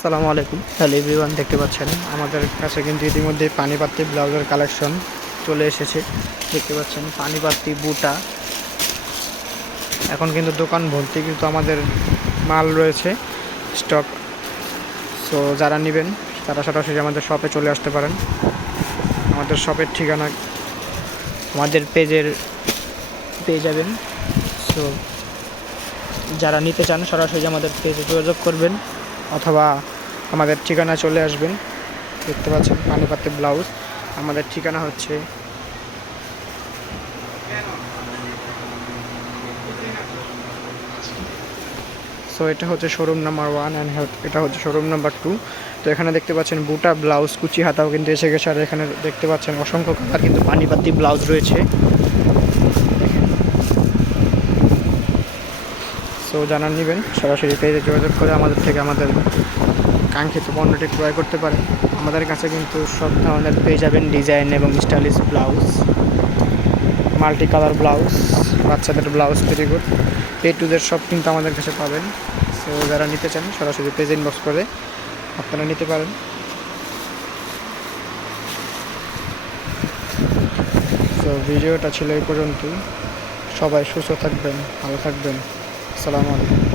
আসসালামু আলাইকুম। Hello everyone, দেখতে পাচ্ছেন আমাদের কাছে কিন্তু ইতিমধ্যে পানিপাত্তি ব্লাউজের কালেকশন চলে এসেছে। দেখতে পাচ্ছেন পানিপাত্তি বুটা, এখন কিন্তু দোকান ভর্তি কিন্তু আমাদের মাল রয়েছে স্টক। সো যারা নেবেন তারা সরাসরি আমাদের শপে চলে আসতে পারেন। আমাদের শপের ঠিকানা আমাদের পেয়ে যাবেন। সো যারা নিতে চান সরাসরি আমাদের পেজে যোগাযোগ করবেন অথবা আমাদের ঠিকানা চলে আসবেন। দেখতে পাচ্ছেন পানিপাত্তি ব্লাউজ, আমাদের ঠিকানা হচ্ছে এটা হচ্ছে শোরুম নাম্বার 1 অ্যান্ড এটা হচ্ছে শোরুম নাম্বার 2। তো এখানে দেখতে পাচ্ছেন বুটা ব্লাউজ কুচি হাতাও কিন্তু এসে গেছে। আর এখানে দেখতে পাচ্ছেন অসংখ্য কালার কিন্তু পানিপাত্তি ব্লাউজ রয়েছে। সো যারা নেবেন সরাসরি পেজে যোগাযোগ করে আমাদের থেকে আমাদের কাঙ্ক্ষিত পণ্যটি ক্রয় করতে পারেন। আমাদের কাছে কিন্তু সব ধরনের পেয়ে যাবেন ডিজাইন এবং stylish blouse, multi colour blouse, বাচ্চাদের blouse, petticoat, A to Z সব কিন্তু আমাদের কাছে পাবেন। সো যারা নিতে চান সরাসরি পেজ ইনবক্স করে আপনারা নিতে পারেন। তো ভিডিওটা ছিল এই পর্যন্তই। সবাই সুস্থ থাকবেন, ভালো থাকবেন। আসসালামু আলাইকুম।